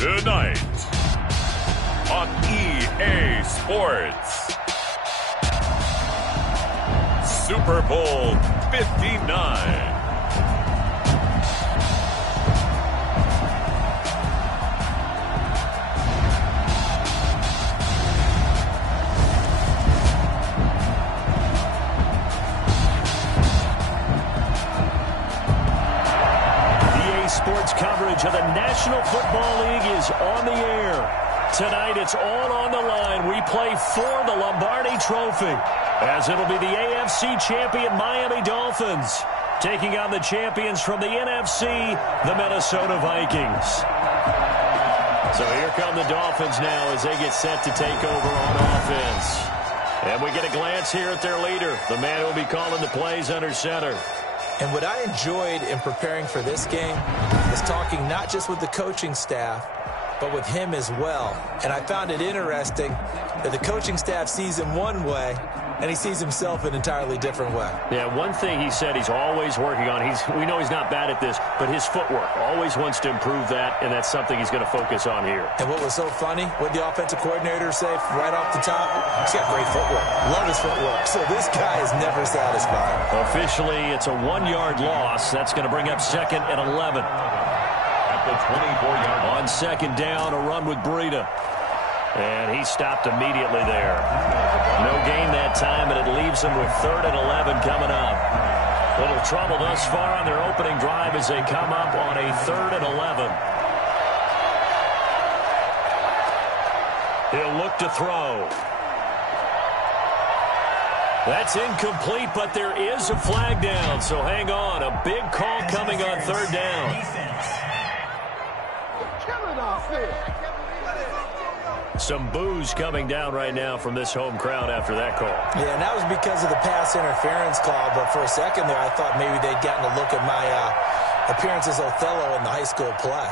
Tonight on EA Sports, Super Bowl 59. Sports coverage of the National Football League is on the air. Tonight, it's all on the line. We play for the Lombardi Trophy, as it'll be the AFC champion Miami Dolphins taking on the champions from the NFC, the Minnesota Vikings. So here come the Dolphins now as they get set to take over on offense. And we get a glance here at their leader, the man who will be calling the plays under center. And what I enjoyed in preparing for this game is talking not just with the coaching staff, but with him as well. And I found it interesting that the coaching staff sees him one way, and he sees himself an entirely different way. Yeah, one thing he said he's always working on, we know he's not bad at this, but his footwork, always wants to improve that, and that's something he's going to focus on here. And what was so funny, what the offensive coordinator say right off the top? He's got great footwork. Love his footwork. So this guy is never satisfied. Officially, it's a 1-yard loss. That's going to bring up 2nd and 11. At the 24-yard line. On 2nd down, a run with Breida. And he stopped immediately there. No gain that time, and it leaves them with 3rd and 11 coming up. Little trouble thus far on their opening drive as they come up on a 3rd and 11. He'll look to throw. That's incomplete, but there is a flag down, so hang on. A big call coming on 3rd down. Some boos coming down right now from this home crowd after that call. Yeah, and that was because of the pass interference call, but for a second there I thought maybe they'd gotten a look at my appearance as Othello in the high school play.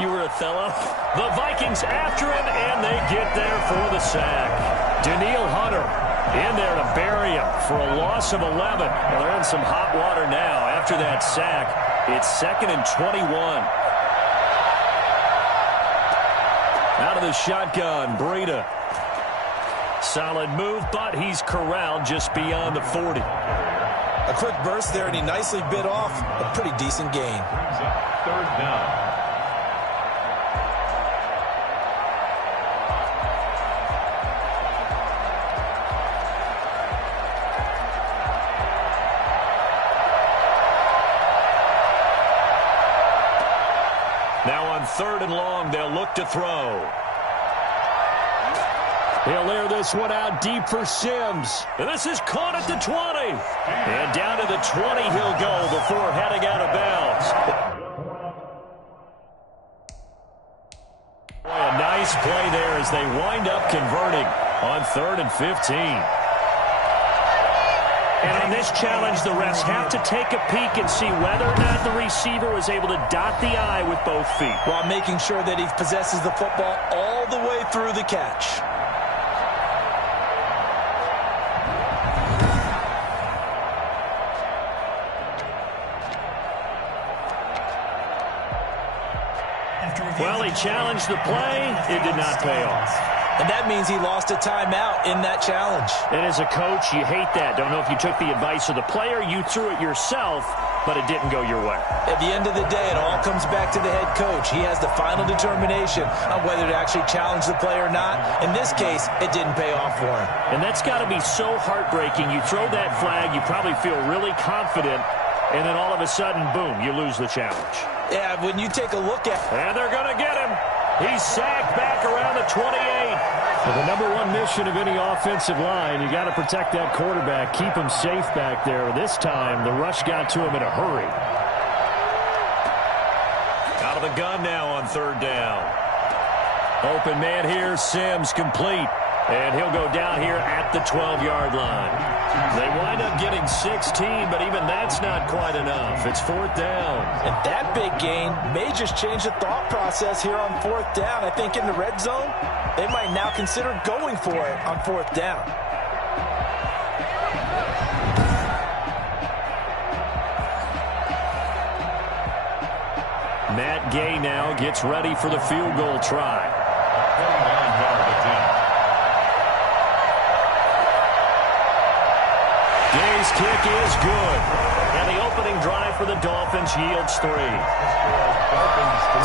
You were Othello? The Vikings after him, and they get there for the sack. Daniil Hunter in there to bury him for a loss of 11. Well, they're in some hot water now. After that sack, it's 2nd and 21. Out of the shotgun, Breida. Solid move, but he's corralled just beyond the 40. A quick burst there, and he nicely bit off a pretty decent gain. 3rd down. Now on 3rd and long, they'll look to throw. He'll air this one out deep for Sims. And this is caught at the 20. And down to the 20 he'll go before heading out of bounds. Boy, a nice play there as they wind up converting on 3rd and 15. And on this challenge, the refs have to take a peek and see whether or not the receiver was able to dot the I with both feet, while making sure that he possesses the football all the way through the catch. Well, he challenged the play. It did not pay off. And that means he lost a timeout in that challenge. And as a coach, you hate that. Don't know if you took the advice of the player, you threw it yourself, but it didn't go your way. At the end of the day, it all comes back to the head coach. He has the final determination on whether to actually challenge the play or not. In this case, it didn't pay off for him. And that's got to be so heartbreaking. You throw that flag, you probably feel really confident, and then all of a sudden, boom, you lose the challenge. Yeah, when you take a look at... And they're going to get him. He's sacked back around the 28. Well, the number one mission of any offensive line, you got to protect that quarterback, keep him safe back there. This time, the rush got to him in a hurry. Out of the gun now on 3rd down. Open man here, Sims complete. And he'll go down here at the 12-yard line. They wind up getting 16, but even that's not quite enough. It's 4th down. And that big gain may just change the thought process here on 4th down. I think in the red zone, they might now consider going for it on 4th down. Matt Gay now gets ready for the field goal try. 29-yard attempt. Gay's kick is good. And the opening drive for the Dolphins yields 3.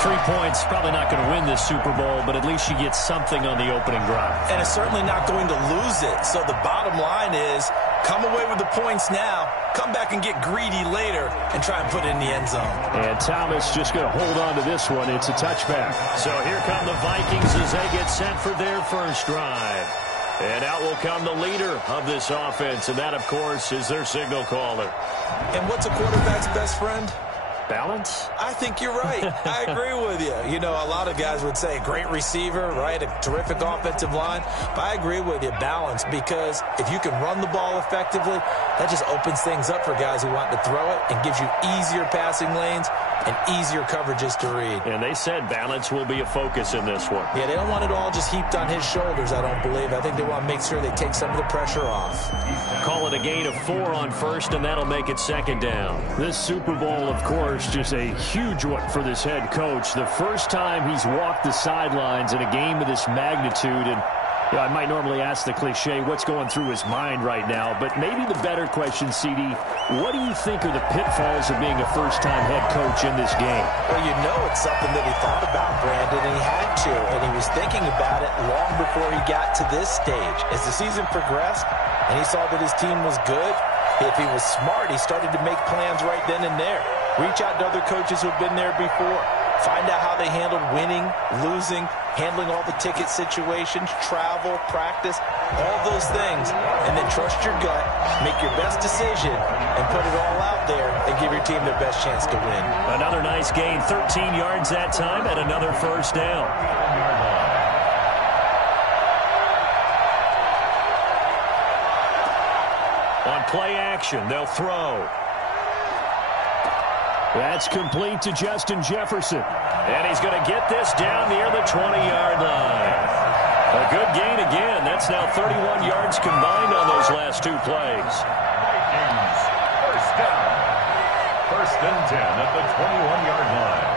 3 points, probably not going to win this Super Bowl, but at least you get something on the opening drive. And it's certainly not going to lose it. So the bottom line is, come away with the points now, come back and get greedy later, and try and put it in the end zone. And Thomas just going to hold on to this one. It's a touchback. So here come the Vikings as they get set for their first drive. And out will come the leader of this offense, and that, of course, is their signal caller. And what's a quarterback's best friend? Balance? I think you're right. I agree with you. You know, a lot of guys would say great receiver, right? A terrific offensive line. But I agree with you, balance, because if you can run the ball effectively, that just opens things up for guys who want to throw it and gives you easier passing lanes and easier coverages to read. And they said balance will be a focus in this one. Yeah, they don't want it all just heaped on his shoulders, I don't believe. I think they want to make sure they take some of the pressure off. Call it a gain of 4 on first, and that'll make it second down. This Super Bowl, of course, just a huge one for this head coach. The first time he's walked the sidelines in a game of this magnitude, and I might normally ask the cliche, what's going through his mind right now? But maybe the better question, CD, what do you think are the pitfalls of being a first-time head coach in this game? Well, you know it's something that he thought about, Brandon, and he had to. And he was thinking about it long before he got to this stage. As the season progressed and he saw that his team was good, if he was smart, he started to make plans right then and there. Reach out to other coaches who have been there before. Find out how they handled winning, losing, handling all the ticket situations, travel, practice, all those things. And then trust your gut, make your best decision, and put it all out there and give your team their best chance to win. Another nice gain, 13 yards that time, and another first down. On play action, they'll throw. That's complete to Justin Jefferson. And he's going to get this down near the 20-yard line. A good gain again. That's now 31 yards combined on those last 2 plays. Vikings, first down. 1st and 10 at the 21-yard line.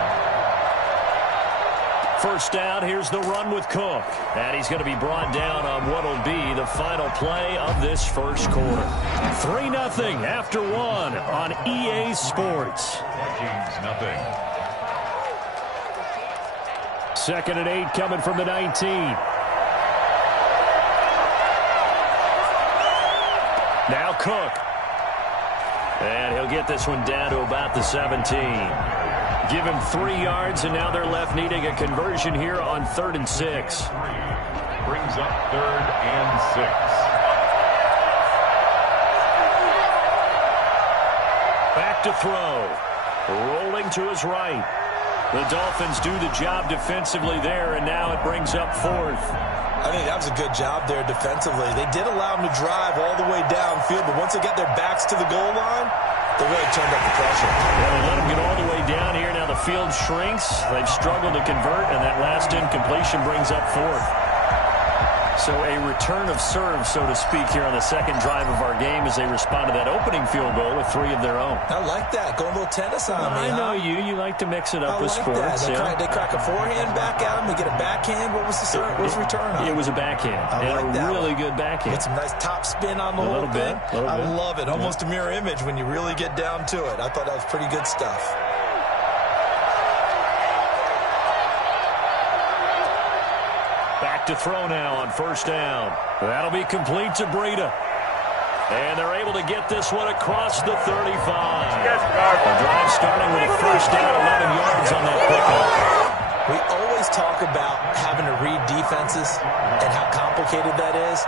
First down, here's the run with Cook. And he's going to be brought down on what will be the final play of this first quarter. 3-0 after 1 on EA Sports. Vikings, nothing. 2nd and 8 coming from the 19. Now Cook. And he'll get this one down to about the 17. Give him 3 yards, and now they're left needing a conversion here on 3rd and 6. Brings up 3rd and 6. Back to throw. Rolling to his right. The Dolphins do the job defensively there, and now it brings up 4th. I think that was a good job there defensively. They did allow him to drive all the way downfield, but once they got their backs to the goal line, they really turned up the pressure. Yeah, they let him get all the way down here. Now the field shrinks. They've struggled to convert, and that last incompletion brings up 4th. So a return of serve, so to speak, here on the second drive of our game as they respond to that opening field goal with 3 of their own. I like that. Going a little tennis on me. I know you. You like to mix it up with sports. They crack a forehand back at him. They get a backhand. What was the serve? What was the return on? It was a backhand. I like that. Really good backhand. Get some nice top spin on the whole thing. I love it. Almost a mirror image when you really get down to it. I thought that was pretty good stuff. Back to throw now on 1st down. That'll be complete to Breida. And they're able to get this one across the 35. The drive starting with a first down, 11 yards on that pickup. We always talk about having to read defenses and how complicated that is.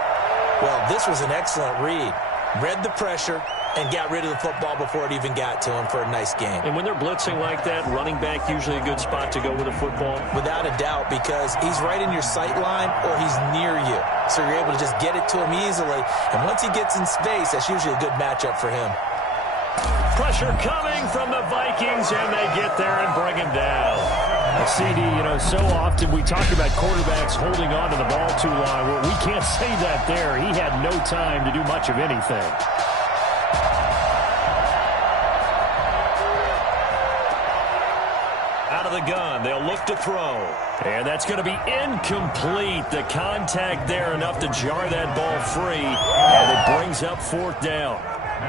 Well, this was an excellent read. Read the pressure and got rid of the football before it even got to him for a nice game. And when they're blitzing like that, running back usually a good spot to go with the football? Without a doubt, because he's right in your sight line or he's near you. So you're able to just get it to him easily. And once he gets in space, that's usually a good matchup for him. Pressure coming from the Vikings, and they get there and bring him down. CD, so often we talk about quarterbacks holding on to the ball too long. Well, we can't say that there. He had no time to do much of anything. Out of the gun, they'll look to throw. And that's going to be incomplete. The contact there enough to jar that ball free. And it brings up 4th down.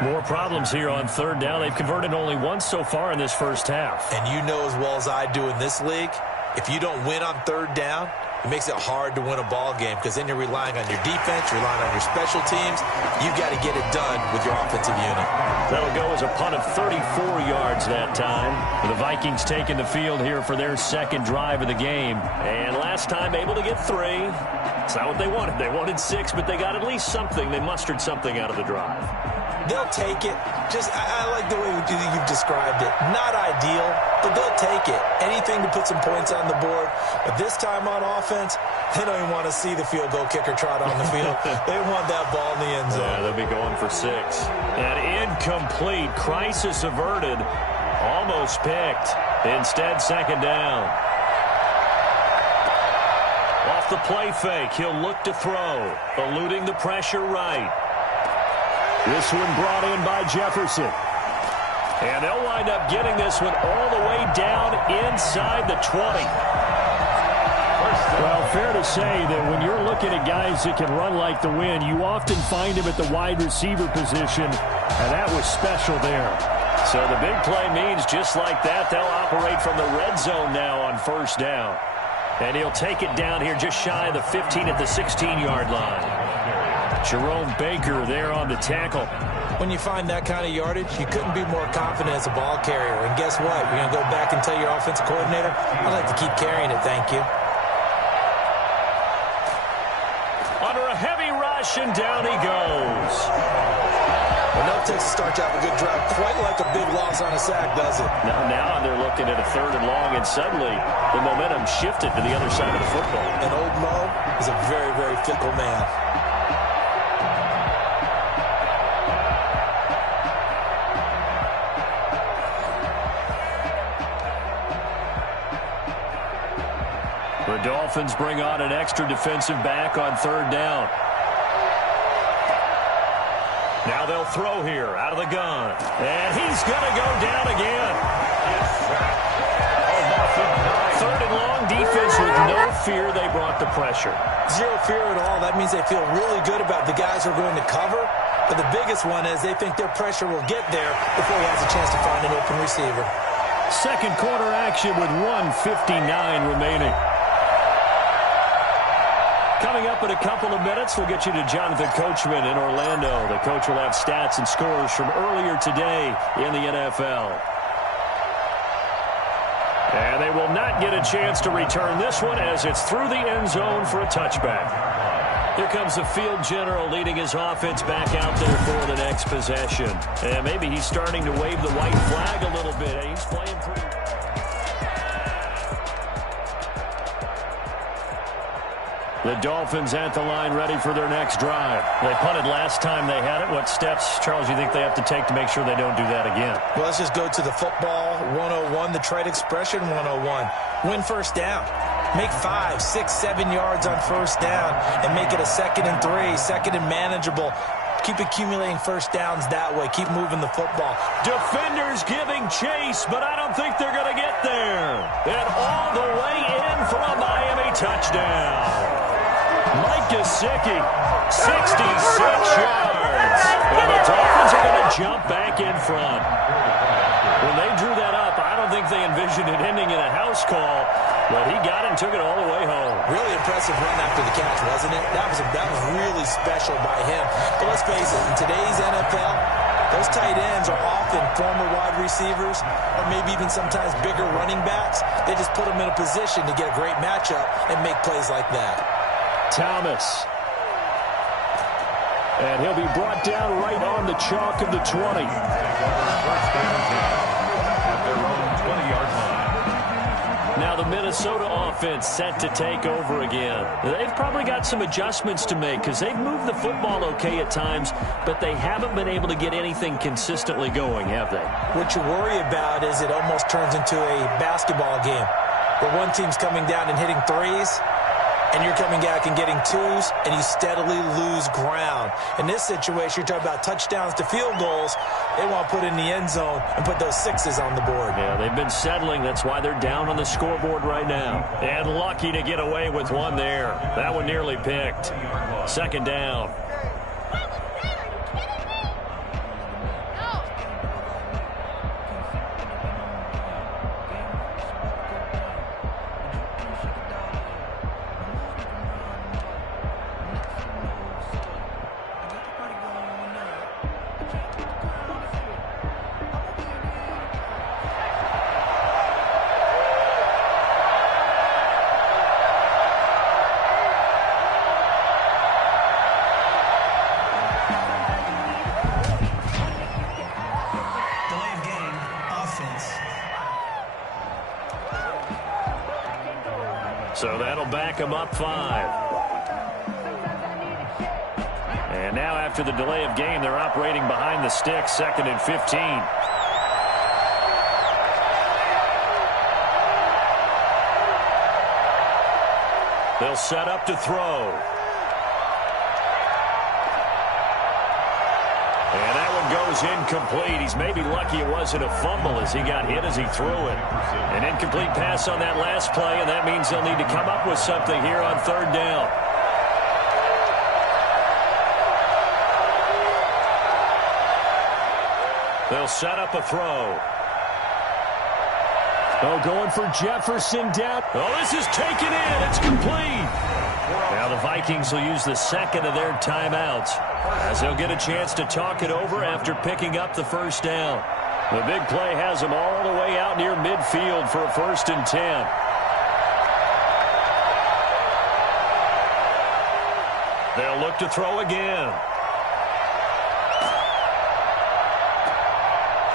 More problems here on 3rd down. They've converted only once so far in this first half. And you know as well as I do in this league, if you don't win on 3rd down, it makes it hard to win a ball game because then you're relying on your defense, you're relying on your special teams. You've got to get it done with your offensive unit. That'll go as a punt of 34 yards that time. The Vikings taking the field here for their 2nd drive of the game. And last time able to get 3. It's not what they wanted. They wanted 6, but they got at least something. They mustered something out of the drive. They'll take it. I like the way you've described it. Not ideal, but they'll take it. Anything to put some points on the board. But this time on offense, they don't even want to see the field goal kicker trot on the field. They want that ball in the end zone. Yeah, they'll be going for 6. And incomplete. Crisis averted. Almost picked. Instead, 2nd down. Off the play fake, he'll look to throw. Eluding the pressure right. This one brought in by Jefferson. And they'll wind up getting this one all the way down inside the 20. Well, fair to say that when you're looking at guys that can run like the wind, you often find them at the wide receiver position, and that was special there. So the big play means just like that, they'll operate from the red zone now on 1st down. And he'll take it down here just shy of the 15 at the 16-yard line. Jerome Baker there on the tackle. When you find that kind of yardage, you couldn't be more confident as a ball carrier. And guess what? You're going to go back and tell your offensive coordinator, I'd like to keep carrying it, thank you. Under a heavy rush, and down he goes. Well, no takes to start you off a good drive, quite like a big loss on a sack, does it? Now they're looking at a 3rd and long, and suddenly the momentum shifted to the other side of the football. And old Mo is a very, very fickle man. The Dolphins bring on an extra defensive back on 3rd down. Now they'll throw here out of the gun. And he's going to go down again. 3rd and long, defense with no fear. They brought the pressure. Zero fear at all. That means they feel really good about the guys who are going to cover. But the biggest one is they think their pressure will get there before he has a chance to find an open receiver. 2nd quarter action with 1:59 remaining. Coming up in a couple of minutes, we'll get you to Jonathan Coachman in Orlando. The coach will have stats and scores from earlier today in the NFL. And they will not get a chance to return this one as it's through the end zone for a touchback. Here comes the field general leading his offense back out there for the next possession. And maybe he's starting to wave the white flag a little bit. He's playing pretty well. The Dolphins at the line ready for their next drive. They punted last time they had it. What steps, Charles, you think they have to take to make sure they don't do that again? Well, let's just go to the football 101, the trade expression 101. Win 1st down. Make 5, 6, 7 yards on 1st down and make it a 2nd and 3, 2nd and manageable. Keep accumulating 1st downs that way. Keep moving the football. Defenders giving chase, but I don't think they're going to get there. And all the way in for a Miami touchdown. Mike Gesicki, 66 yards. And the Dolphins are going to jump back in front. When they drew that up, I don't think they envisioned it ending in a house call, but he got it and took it all the way home. Really impressive run after the catch, wasn't it? That was really special by him. But let's face it, in today's NFL, those tight ends are often former wide receivers or maybe even sometimes bigger running backs. They just put them in a position to get a great matchup and make plays like that. Thomas. And he'll be brought down right on the chalk of the 20. Now the Minnesota offense set to take over again. They've probably got some adjustments to make because they've moved the football okay at times, but they haven't been able to get anything consistently going, have they? What you worry about is it almost turns into a basketball game where one team's coming down and hitting threes, and you're coming back and getting twos, and you steadily lose ground. In this situation, you're talking about touchdowns to field goals. They want to put in the end zone and put those sixes on the board. Yeah, they've been settling. That's why they're down on the scoreboard right now. And lucky to get away with one there. That one nearly picked. Second down. So that'll back them up 5. And now after the delay of game, they're operating behind the sticks, 2nd and 15. They'll set up to throw. And that one goes incomplete. He's maybe lucky it wasn't a fumble as he got hit as he threw it. An incomplete pass on that last play, and that means they'll need to come up with something here on 3rd down. They'll set up a throw. Oh, going for Jefferson down. Oh, this is taken in. It's complete. Now the Vikings will use the second of their timeouts as they'll get a chance to talk it over after picking up the first down. The big play has them all the way out near midfield for a 1st and 10. They'll look to throw again.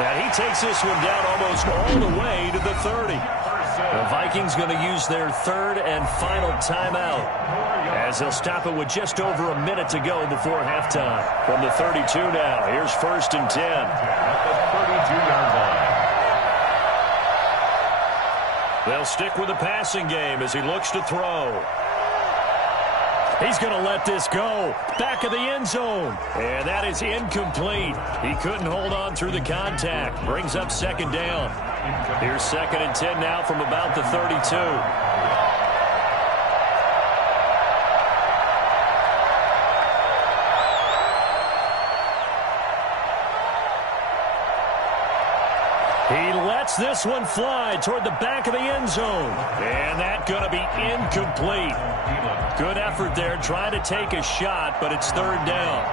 And he takes this one down almost all the way to the 30. The Vikings going to use their 3rd and final timeout as they'll stop it with just over a minute to go before halftime. From the 32 now, here's 1st and 10. At the 32-yard line. They'll stick with the passing game as he looks to throw. He's going to let this go. Back of the end zone. And that is incomplete. He couldn't hold on through the contact. Brings up 2nd down. Here's 2nd and 10 now from about the 32. He lets this one fly toward the back of the end zone. And that's going to be incomplete. Good effort there trying to take a shot, but it's 3rd down.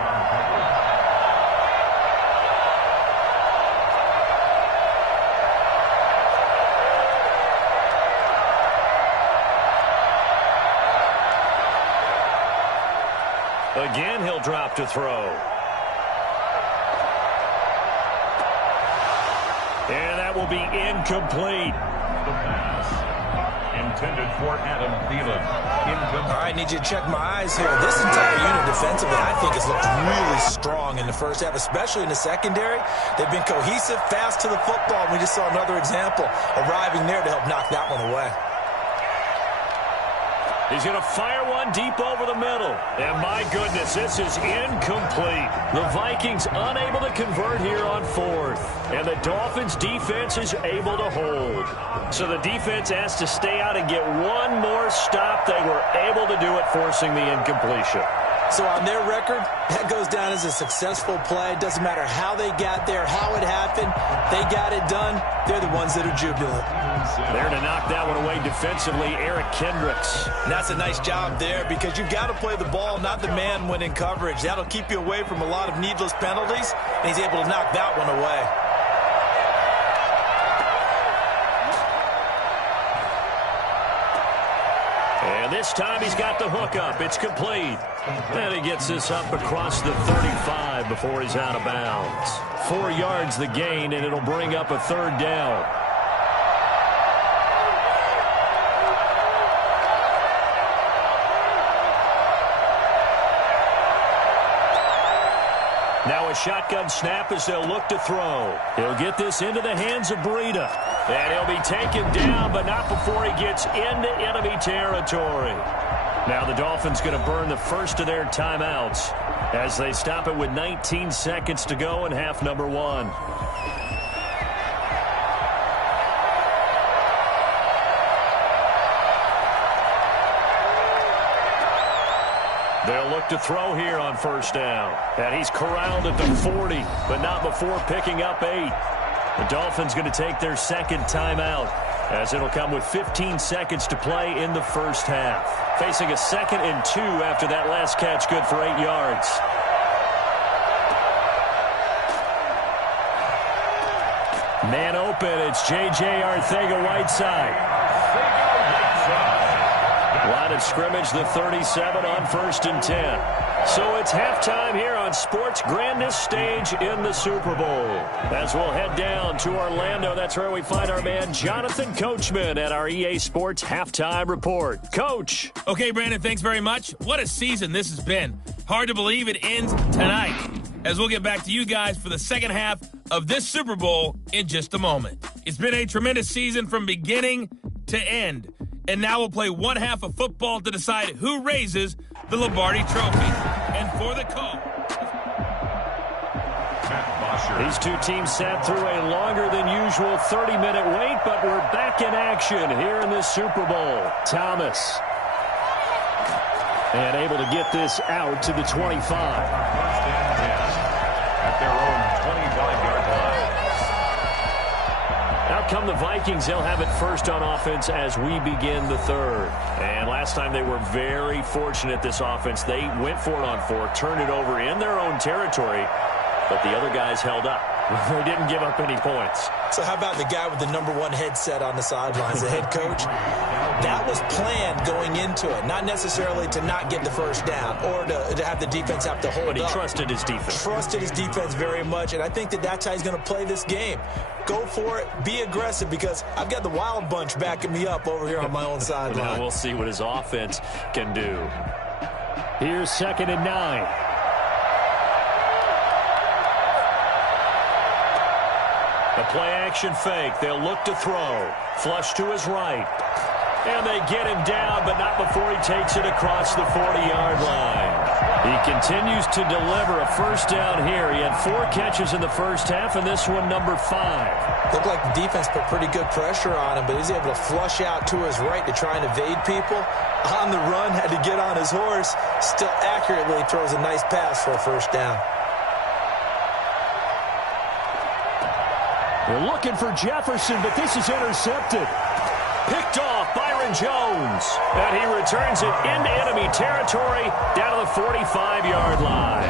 Again, he'll drop to throw. And that will be incomplete. The pass intended for Adam Thielen. All right, I need you to check my eyes here. This entire unit defensively, I think, has looked really strong in the first half, especially in the secondary. They've been cohesive, fast to the football. We just saw another example arriving there to help knock that one away. He's going to fire one deep over the middle. And my goodness, this is incomplete. The Vikings unable to convert here on 4th. And the Dolphins defense is able to hold. So the defense has to stay out and get one more stop. They were able to do it, forcing the incompletion. So on their record, that goes down as a successful play. It doesn't matter how they got there, how it happened. They got it done. They're the ones that are jubilant. There to knock that one away defensively, Eric Kendricks. And that's a nice job there because you've got to play the ball, not the man when in coverage. That'll keep you away from a lot of needless penalties, and he's able to knock that one away. And this time he's got the hook up. It's complete. And he gets this up across the 35 before he's out of bounds. 4 yards the gain, and it'll bring up a 3rd down. Now a shotgun snap as they'll look to throw. He'll get this into the hands of Breida. And he'll be taken down, but not before he gets into enemy territory. Now the Dolphins going to burn the first of their timeouts as they stop it with 19 seconds to go in half number 1. They'll look to throw here on first down. And he's corralled at the 40, but not before picking up 8. The Dolphins going to take their second timeout as it'll come with 15 seconds to play in the first half. Facing a 2nd and 2 after that last catch, good for 8 yards. Man open, it's J.J. Arcega-Whiteside. Line of scrimmage, the 37 on 1st and 10. So it's halftime here on sports' grandest stage in the Super Bowl. As we'll head down to Orlando, that's where we find our man Jonathan Coachman at our EA Sports Halftime Report. Coach. Okay, Brandon, thanks very much. What a season this has been. Hard to believe it ends tonight, as we'll get back to you guys for the second half of this Super Bowl in just a moment. It's been a tremendous season from beginning to end. And now we'll play one half of football to decide who raises the Lombardi Trophy. And for the call. These two teams sat through a longer than usual 30-minute wait, but we're back in action here in this Super Bowl. Thomas. And able to get this out to the 25. First and 10 at their own 25-yard line. Out come the Vikings. They'll have it first on offense as we begin the third. And last time they were very fortunate, this offense. They went for it on 4, turned it over in their own territory, but the other guys held up. They didn't give up any points. So how about the guy with the #1 headset on the sidelines, the head coach? That was planned going into it, not necessarily to not get the first down or to have the defense have to hold up. But he trusted his defense. Trusted his defense very much, and I think that's how he's going to play this game. Go for it, be aggressive, because I've got the Wild Bunch backing me up over here on my own sideline. Now we'll see what his offense can do. Here's 2nd and 9. A play-action fake. They'll look to throw. Flush to his right. And they get him down, but not before he takes it across the 40-yard line. He continues to deliver a first down here. He had 4 catches in the first half, and this one number 5. Looked like the defense put pretty good pressure on him, but he's able to flush out to his right to try and evade people. On the run, had to get on his horse. Still accurately throws a nice pass for a first down. They're looking for Jefferson, but this is intercepted. Picked off Byron Jones. And he returns it into enemy territory down to the 45-yard line.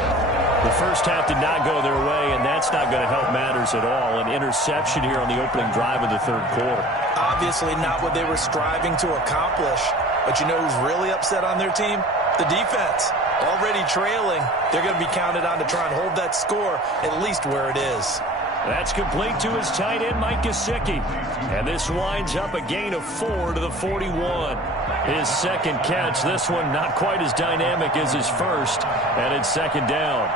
The first half did not go their way, and that's not going to help matters at all. An interception here on the opening drive of the third quarter. Obviously not what they were striving to accomplish. But you know who's really upset on their team? The defense. Already trailing. They're going to be counted on to try and hold that score at least where it is. That's complete to his tight end, Mike Gesicki. And this winds up a gain of 4 to the 41. His second catch, this one not quite as dynamic as his first, and it's 2nd down.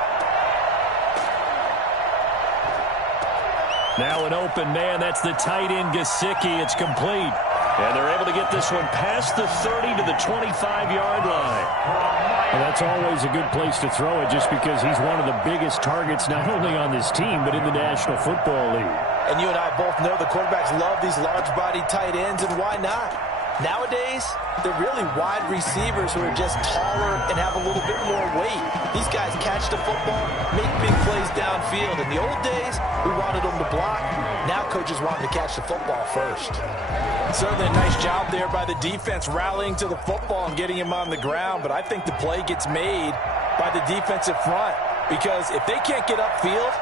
Now an open man, that's the tight end Gesicki. It's complete. And they're able to get this one past the 30 to the 25-yard line. And that's always a good place to throw it, just because he's one of the biggest targets not only on this team but in the National Football League. And you and I both know the quarterbacks love these large-bodied tight ends, and why not? Nowadays, they're really wide receivers who are just taller and have a little bit more weight. These guys catch the football, make big plays downfield. In the old days, we wanted them to block. Now coaches want them to catch the football first. Certainly a nice job there by the defense rallying to the football and getting him on the ground, but I think the play gets made by the defensive front, because if they can't get upfield,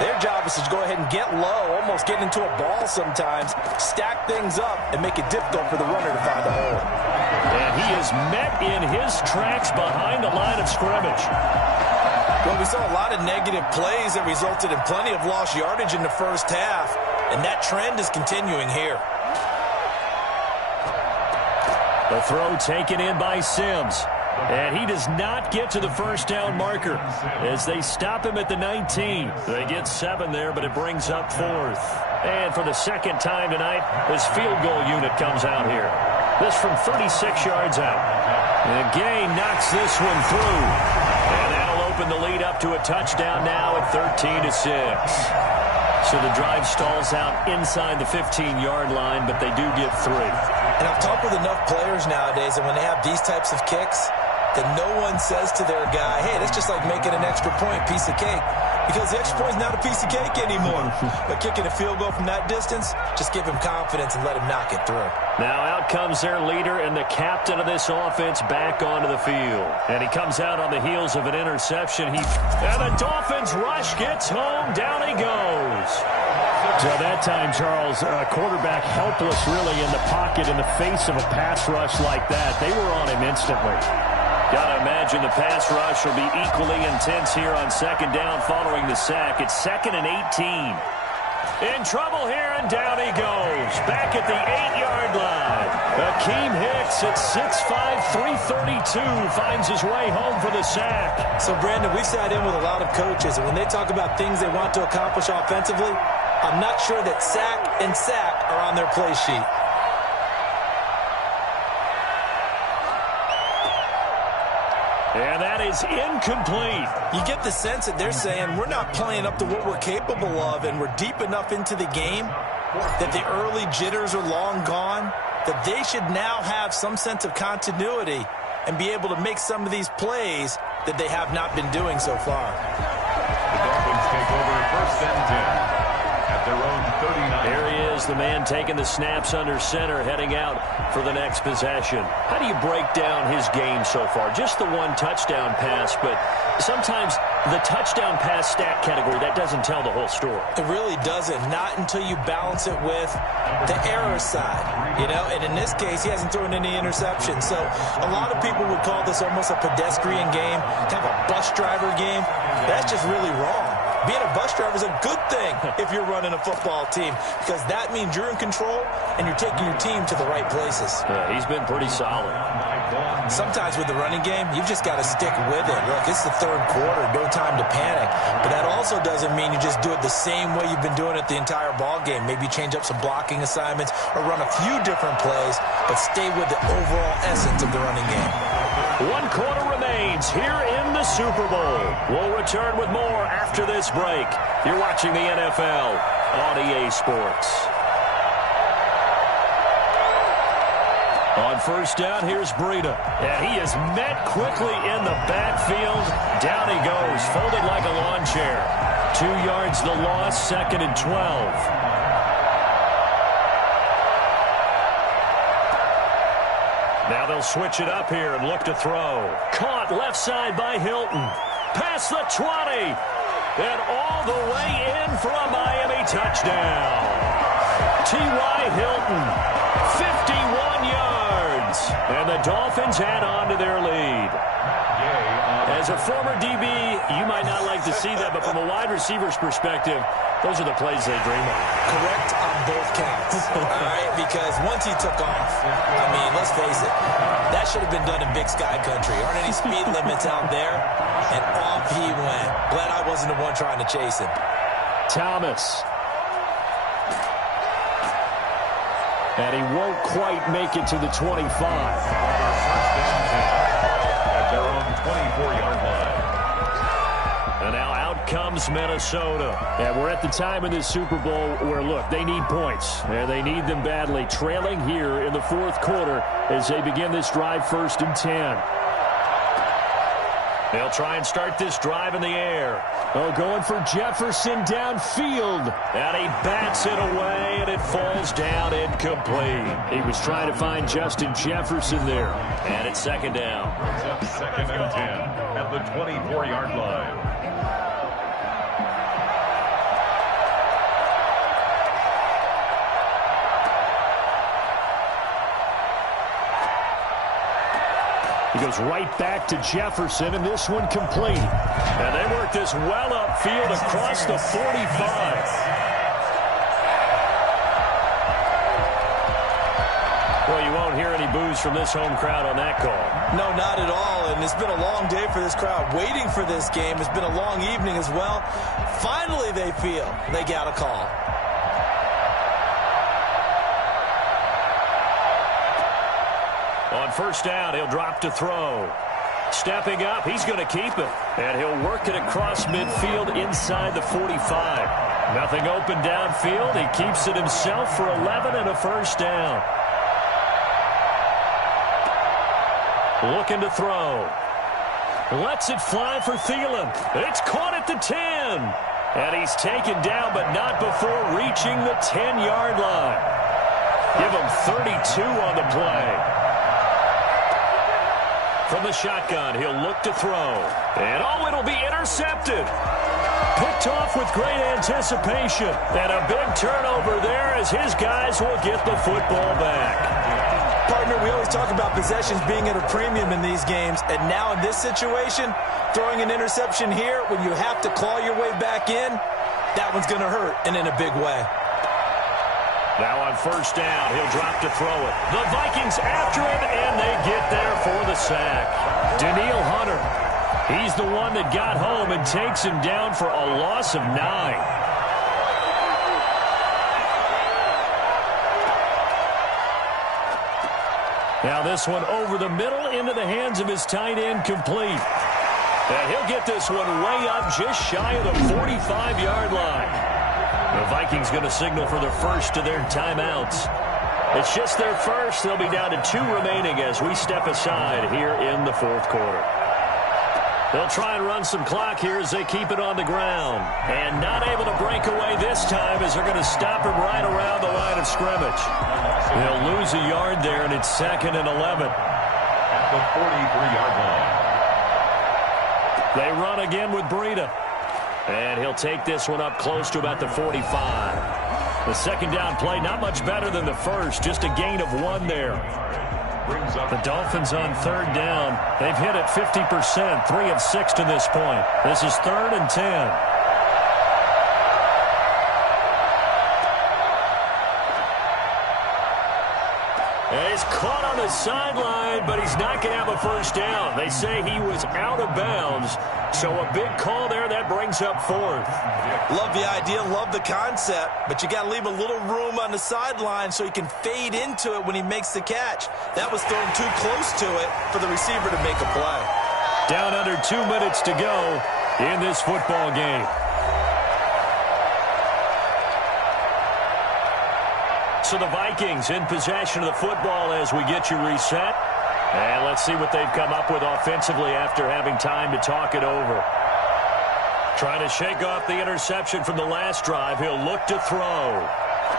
their job is to go ahead and get low, almost get into a ball sometimes, stack things up, and make it difficult for the runner to find a hole. And he is met in his tracks behind the line of scrimmage. Well, we saw a lot of negative plays that resulted in plenty of lost yardage in the first half, and that trend is continuing here. The throw taken in by Sims. And he does not get to the first down marker as they stop him at the 19. They get 7 there, but it brings up 4th. And for the second time tonight, this field goal unit comes out here. This from 36 yards out. And Gay knocks this one through. And that'll open the lead up to a touchdown now at 13-6. So the drive stalls out inside the 15-yard line, but they do get 3. And I've talked with enough players nowadays, and when they have these types of kicks, that no one says to their guy, hey, that's just like making an extra point, piece of cake. Because the extra point is not a piece of cake anymore. But kicking a field goal from that distance, just give him confidence and let him knock it through. Now out comes their leader and the captain of this offense back onto the field. And he comes out on the heels of an interception. And the Dolphins rush gets home. Down he goes. So that time, Charles, quarterback helpless really in the pocket in the face of a pass rush like that. They were on him instantly. Got to imagine the pass rush will be equally intense here on second down following the sack. It's 2nd and 18. In trouble here, and down he goes. Back at the 8-yard line. Akeem Hicks at 6'5", 332 finds his way home for the sack. So, Brandon, we've sat in with a lot of coaches, and when they talk about things they want to accomplish offensively, I'm not sure that sack and sack are on their play sheet. And that is incomplete. You get the sense that they're saying we're not playing up to what we're capable of, and we're deep enough into the game that the early jitters are long gone, that they should now have some sense of continuity and be able to make some of these plays that they have not been doing so far. The Dolphins take over 1st and 10 at their own 39. There he is, the man taking the snaps under center, heading out for the next possession. How do you break down his game so far? Just the one touchdown pass, but sometimes the touchdown pass stat category, that doesn't tell the whole story. It really doesn't, not until you balance it with the error side, you know, and in this case, he hasn't thrown any interceptions. So a lot of people would call this almost a pedestrian game, kind of a bus driver game. That's just really wrong. Being a bus driver is a good thing if you're running a football team, because that means you're in control and you're taking your team to the right places. He's been pretty solid. Sometimes with the running game, you've just got to stick with it. Look, it's the 3rd quarter, no time to panic. But that also doesn't mean you just do it the same way you've been doing it the entire ball game. Maybe change up some blocking assignments or run a few different plays, but stay with the overall essence of the running game. 1 quarter remains here in the Super Bowl. We'll return with more after this break. You're watching the NFL on EA Sports. On 1st down, here's Breida. And he is met quickly in the backfield. Down he goes, folded like a lawn chair. 2 yards the loss, 2nd and 12. Now they'll switch it up here and look to throw. Caught left side by Hilton. Past the 20. And all the way in for a Miami touchdown. T.Y. Hilton, 51 yards. And the Dolphins add on to their lead. As a former DB, you might not like to see that, but from a wide receiver's perspective, those are the plays they dream of. Correct on both counts. All right, because once he took off, I mean, let's face it, that should have been done in Big Sky Country. Aren't any speed limits out there? And off he went. Glad I wasn't the one trying to chase him. Thomas. And he won't quite make it to the 25. At their own 24-yard line. And now out comes Minnesota. And we're at the time in this Super Bowl where, look, they need points. And they need them badly. Trailing here in the 4th quarter as they begin this drive 1st and 10. They'll try and start this drive in the air. Oh, going for Jefferson downfield. And he bats it away, and it falls down incomplete. He was trying to find Justin Jefferson there. And it's 2nd down. It's 2nd and 10 at the 24-yard line. He goes right back to Jefferson, and this one complete. And they work this well upfield across the 45. Well, you won't hear any boos from this home crowd on that call. No, not at all, and it's been a long day for this crowd. Waiting for this game. It's been a long evening as well. Finally, they feel they got a call. On first down, he'll drop to throw. Stepping up, he's going to keep it. And he'll work it across midfield inside the 45. Nothing open downfield. He keeps it himself for 11 and a first down. Looking to throw. Lets it fly for Thielen. It's caught at the 10. And he's taken down, but not before reaching the 10-yard line. Give him 32 on the play. From the shotgun, he'll look to throw. And it'll be intercepted. Picked off with great anticipation. And a big turnover there as his guys will get the football back. Partner, we always talk about possessions being at a premium in these games. And now in this situation, throwing an interception here when you have to claw your way back in, that one's going to hurt, and in a big way. Now on first down, he'll drop to throw it. The Vikings after him, and they get there for the sack. Danielle Hunter, he's the one that got home and takes him down for a loss of 9. Now this one over the middle into the hands of his tight end, complete. And he'll get this one way up just shy of the 45-yard line. The Vikings going to signal for the first of their timeouts. It's just their first. They'll be down to 2 remaining as we step aside here in the fourth quarter. They'll try and run some clock here as they keep it on the ground. And not able to break away this time as they're going to stop him right around the line of scrimmage. They'll lose a yard there, and it's 2nd and 11. At the 43-yard line. They run again with Breida. And he'll take this one up close to about the 45. The second down play, not much better than the first, just a gain of 1 there. The Dolphins on third down. They've hit it 50%, 3 of 6 to this point. This is 3rd and 10. And he's caught on the sideline, but he's not going to have a first down. They say he was out of bounds, so a big call there. That brings up 4th. Love the idea, love the concept, but you got to leave a little room on the sideline so he can fade into it when he makes the catch. That was thrown too close to it for the receiver to make a play. Down under 2 minutes to go in this football game. So the Vikings in possession of the football as we get you reset. And let's see what they've come up with offensively after having time to talk it over. Trying to shake off the interception from the last drive. He'll look to throw.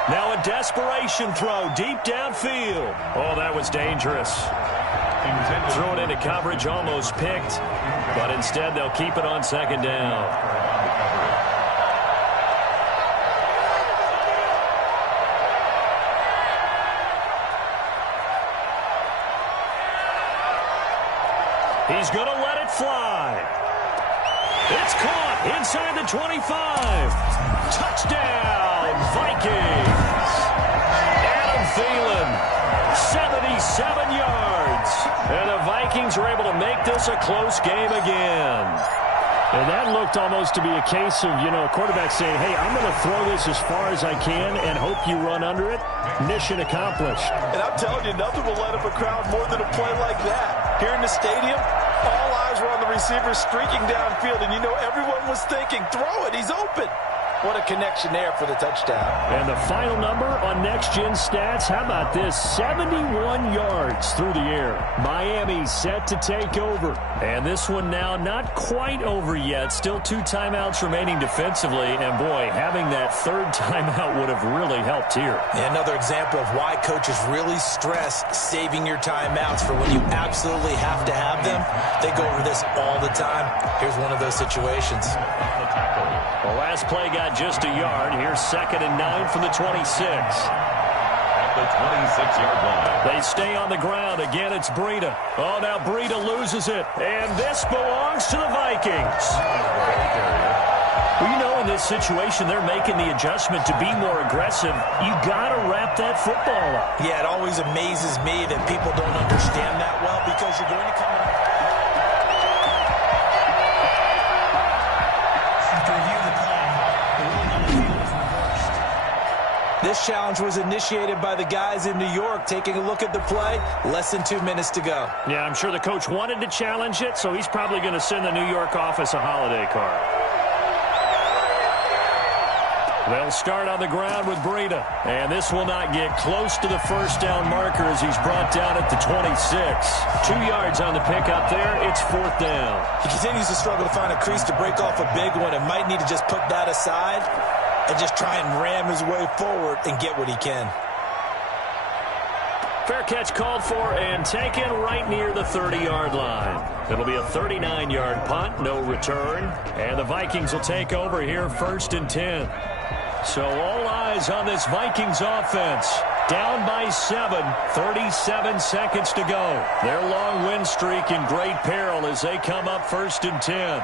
Now a desperation throw deep downfield. Oh, that was dangerous. Throw it into coverage, almost picked. But instead they'll keep it on 2nd down. He's going to let it fly. It's caught inside the 25. Touchdown, Vikings. Adam Thielen, 77 yards. And the Vikings are able to make this a close game again. And that looked almost to be a case of, a quarterback saying, hey, I'm going to throw this as far as I can and hope you run under it. Mission accomplished. And I'm telling you, nothing will light up a crowd more than a play like that. Here in the stadium, all eyes were on the receiver streaking downfield, and everyone was thinking, throw it, he's open. What a connection there for the touchdown. And the final number on Next Gen Stats, how about this? 71 yards through the air. Miami set to take over. And this one now not quite over yet. Still 2 timeouts remaining defensively. And, boy, having that 3rd timeout would have really helped here. Another example of why coaches really stress saving your timeouts for when you absolutely have to have them. They go over this all the time. Here's one of those situations. The last play got just a yard. Here's 2nd and 9 from the 26. At the 26-yard line. They stay on the ground. Again, it's Breida. Oh, now Breida loses it. And this belongs to the Vikings. Well, in this situation, they're making the adjustment to be more aggressive. You got to wrap that football up. Yeah, it always amazes me that people don't understand that well because you're going to come in. This challenge was initiated by the guys in New York. Taking a look at the play, less than 2 minutes to go. Yeah, I'm sure the coach wanted to challenge it, so he's probably going to send the New York office a holiday card. They'll start on the ground with Breida. And this will not get close to the first down marker as he's brought down at the 26. 2 yards on the pickup there. It's 4th down. He continues to struggle to find a crease to break off a big one and might need to just put that aside and just try and ram his way forward and get what he can. Fair catch called for and taken right near the 30-yard line. It'll be a 39-yard punt, no return. And the Vikings will take over here 1st and 10. So all eyes on this Vikings offense. Down by 7, 37 seconds to go. Their long win streak in great peril as they come up 1st and 10.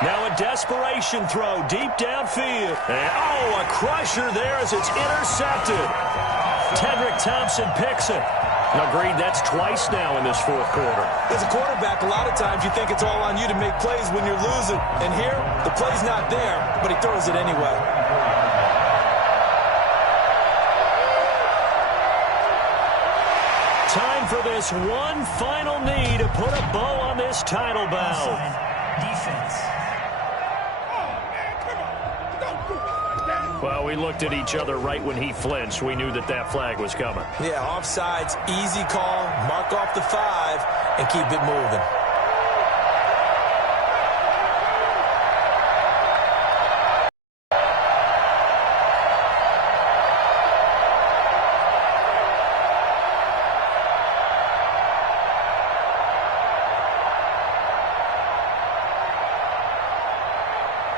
Now a desperation throw deep downfield. And a crusher there as it's intercepted. Tedrick Thompson picks it. Agreed, that's twice now in this 4th quarter. As a quarterback, a lot of times you think it's all on you to make plays when you're losing. And here, the play's not there, but he throws it anyway. Time for this one final knee to put a bow on this title bout. Defense. Well, we looked at each other right when he flinched. We knew that that flag was coming. Yeah, offsides, easy call, mark off the 5, and keep it moving.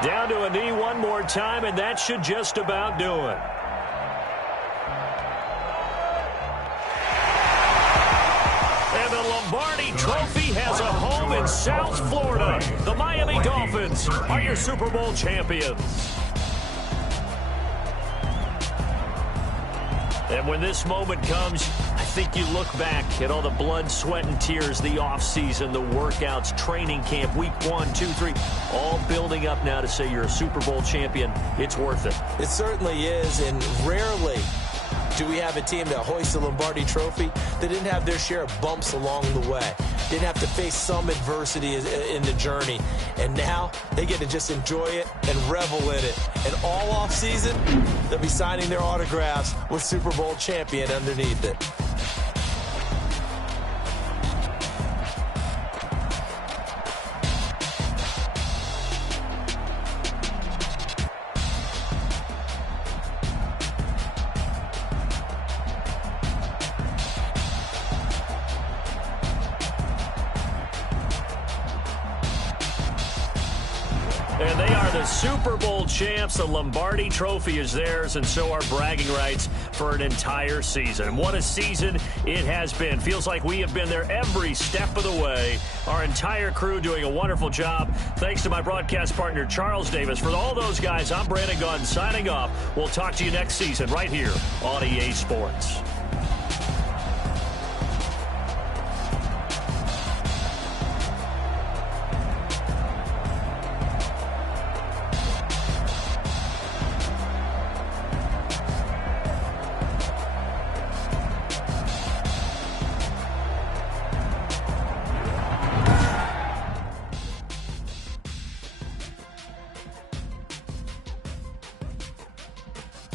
Down to a knee one more time, and that should just about do it. And the Lombardi Trophy has a home in South Florida. The Miami Dolphins are your Super Bowl champions. And when this moment comes, I think you look back at all the blood, sweat, and tears, the offseason, the workouts, training camp, week 1, 2, 3, all building up now to say you're a Super Bowl champion. It's worth it. It certainly is, and rarely do we have a team that hoists the Lombardi Trophy that didn't have their share of bumps along the way, didn't have to face some adversity in the journey, and now they get to just enjoy it and revel in it. And all offseason, they'll be signing their autographs with Super Bowl champion underneath it. And they are the Super Bowl champs. The Lombardi Trophy is theirs, and so are bragging rights for an entire season. And what a season it has been. Feels like we have been there every step of the way. Our entire crew doing a wonderful job. Thanks to my broadcast partner, Charles Davis. For all those guys, I'm Brandon Gaudin signing off. We'll talk to you next season right here on EA Sports.